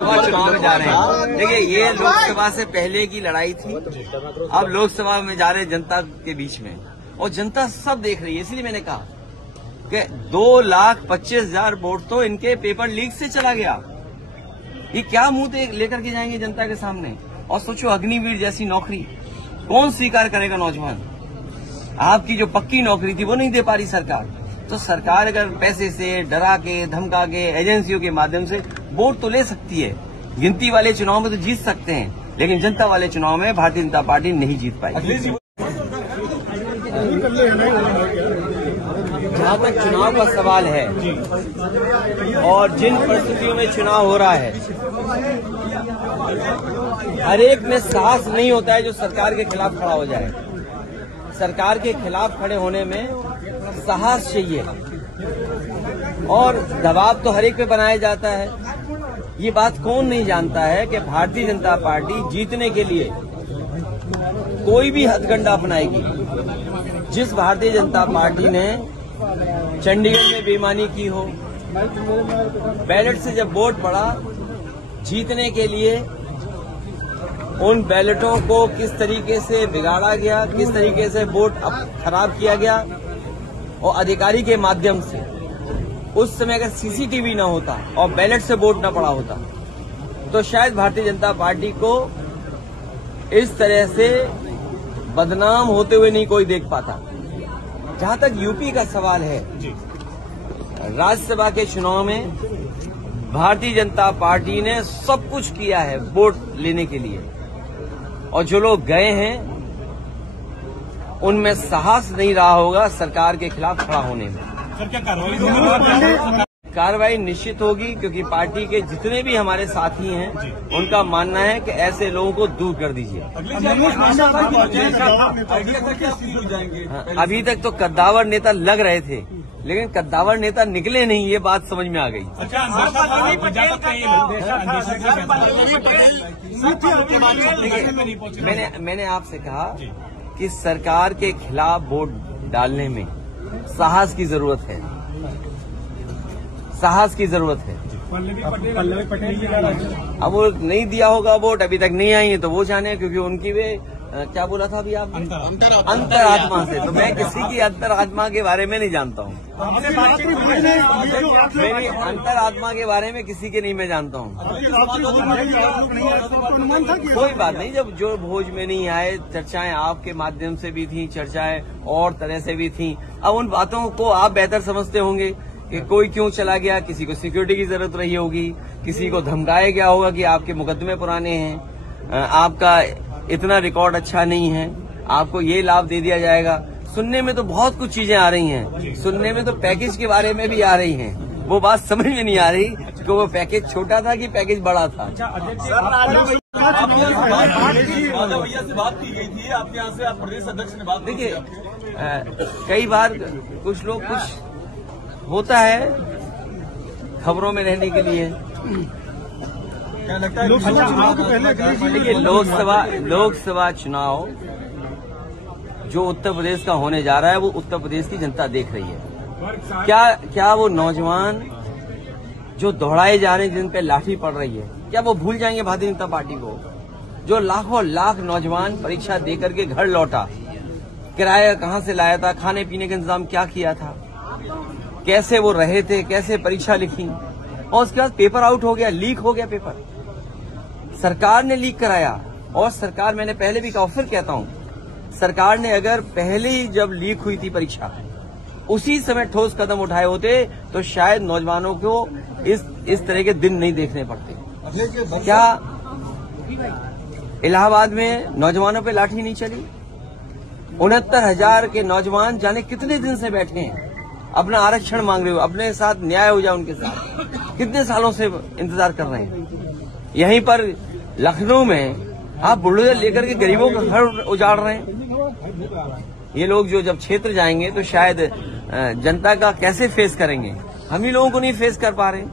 चुनाव में जा रहे हैं। देखिए, ये लोकसभा से पहले की लड़ाई थी। अब लोकसभा में जा रहे हैं जनता के बीच में, और जनता सब देख रही है। इसलिए मैंने कहा कि 2,25,000 वोट तो इनके पेपर लीक से चला गया। ये क्या मुंह लेकर के जाएंगे जनता के सामने? और सोचो, अग्निवीर जैसी नौकरी कौन स्वीकार करेगा? नौजवान, आपकी जो पक्की नौकरी थी वो नहीं दे पा रही सरकार। तो सरकार अगर पैसे से, डरा के, धमका के, एजेंसियों के माध्यम से वोट तो ले सकती है। गिनती वाले चुनाव में तो जीत सकते हैं, लेकिन जनता वाले चुनाव में भारतीय जनता पार्टी नहीं जीत पाई। जहां तक चुनाव का सवाल है और जिन परिस्थितियों में चुनाव हो रहा है, हर एक में साहस नहीं होता है जो सरकार के खिलाफ खड़ा हो जाए। सरकार के खिलाफ खड़े होने में साहस चाहिए, और दबाव तो हर एक पे बनाया जाता है। ये बात कौन नहीं जानता है कि भारतीय जनता पार्टी जीतने के लिए कोई भी हथकंडा अपनाएगी। जिस भारतीय जनता पार्टी ने चंडीगढ़ में बेईमानी की हो, बैलेट से जब वोट पड़ा, जीतने के लिए उन बैलेटों को किस तरीके से बिगाड़ा गया, किस तरीके से वोट खराब किया गया, और अधिकारी के माध्यम से उस समय अगर सीसीटीवी न होता और बैलेट से वोट न पड़ा होता, तो शायद भारतीय जनता पार्टी को इस तरह से बदनाम होते हुए नहीं कोई देख पाता। जहां तक यूपी का सवाल है, राज्यसभा के चुनाव में भारतीय जनता पार्टी ने सब कुछ किया है वोट लेने के लिए, और जो लोग गए हैं उनमें साहस नहीं रहा होगा सरकार के खिलाफ खड़ा होने में। सर, क्या कार्रवाई? कार्रवाई निश्चित होगी, क्योंकि पार्टी के जितने भी हमारे साथी हैं उनका मानना है कि ऐसे लोगों को दूर कर दीजिए। अभी तक तो कद्दावर नेता लग रहे थे, लेकिन कद्दावर नेता निकले नहीं, ये बात समझ में आ गई। मैंने आपसे कहा कि सरकार के खिलाफ वोट डालने में साहस की जरूरत है, साहस की जरूरत है। अब वो नहीं दिया होगा वोट, अभी तक नहीं आई है, तो वो जाने, क्योंकि उनकी वे क्या बोला था अभी आप? अंतरात्मा से। तो मैं किसी की अंतरात्मा के बारे में नहीं जानता हूँ। मेरी अंतरात्मा के बारे में किसी के नहीं मैं जानता हूँ। कोई बात नहीं, जब जो भोज में नहीं आए, चर्चाएं आपके माध्यम से भी थी, चर्चाएं और तरह से भी थी। अब उन बातों को आप बेहतर समझते होंगे कि कोई क्यों चला गया, किसी को सिक्योरिटी की जरूरत रही होगी, किसी को धमकाया गया होगा कि आपके मुकदमे पुराने हैं, आपका इतना रिकॉर्ड अच्छा नहीं है, आपको ये लाभ दे दिया जाएगा। सुनने में तो बहुत कुछ चीजें आ रही हैं, सुनने में तो पैकेज के बारे में भी आ रही हैं। वो बात समझ में नहीं आ रही कि वो पैकेज छोटा था कि पैकेज बड़ा था। भैया से बात की गई थी आपके यहाँ से, आप प्रदेश अध्यक्ष ने बात? देखिए, कई बार कुछ लोग कुछ होता है खबरों में रहने के लिए। क्या लगता है लोकसभा चुनाव के पहले? देखिए, लोकसभा चुनाव जो उत्तर प्रदेश का होने जा रहा है, वो उत्तर प्रदेश की जनता देख रही है। क्या वो नौजवान जो दौड़ाए जा रहे हैं, जिन पे लाठी पड़ रही है, क्या वो भूल जाएंगे भारतीय जनता पार्टी को? जो लाखों लाख नौजवान परीक्षा देकर के घर लौटा, किराया कहां से लाया था, खाने पीने का इंतजाम क्या किया था, कैसे वो रहे थे, कैसे परीक्षा लिखी, और उसके बाद पेपर आउट हो गया, लीक हो गया पेपर। सरकार ने लीक कराया, और सरकार, मैंने पहले भी कहा, फिर कहता हूं, सरकार ने अगर पहले ही जब लीक हुई थी परीक्षा, उसी समय ठोस कदम उठाए होते, तो शायद नौजवानों को इस तरह के दिन नहीं देखने पड़ते। क्या इलाहाबाद में नौजवानों पे लाठी नहीं चली? 69,000 के नौजवान जाने कितने दिन से बैठे हैं, अपना आरक्षण मांग रहे हो, अपने साथ न्याय हो जाए उनके साथ, कितने सालों से इंतजार कर रहे हैं। यहीं पर लखनऊ में आप बुलडोजर लेकर के गरीबों का घर उजाड़ रहे हैं। ये लोग जो जब क्षेत्र जाएंगे तो शायद जनता का कैसे फेस करेंगे? हम ही लोगों को नहीं फेस कर पा रहे हैं।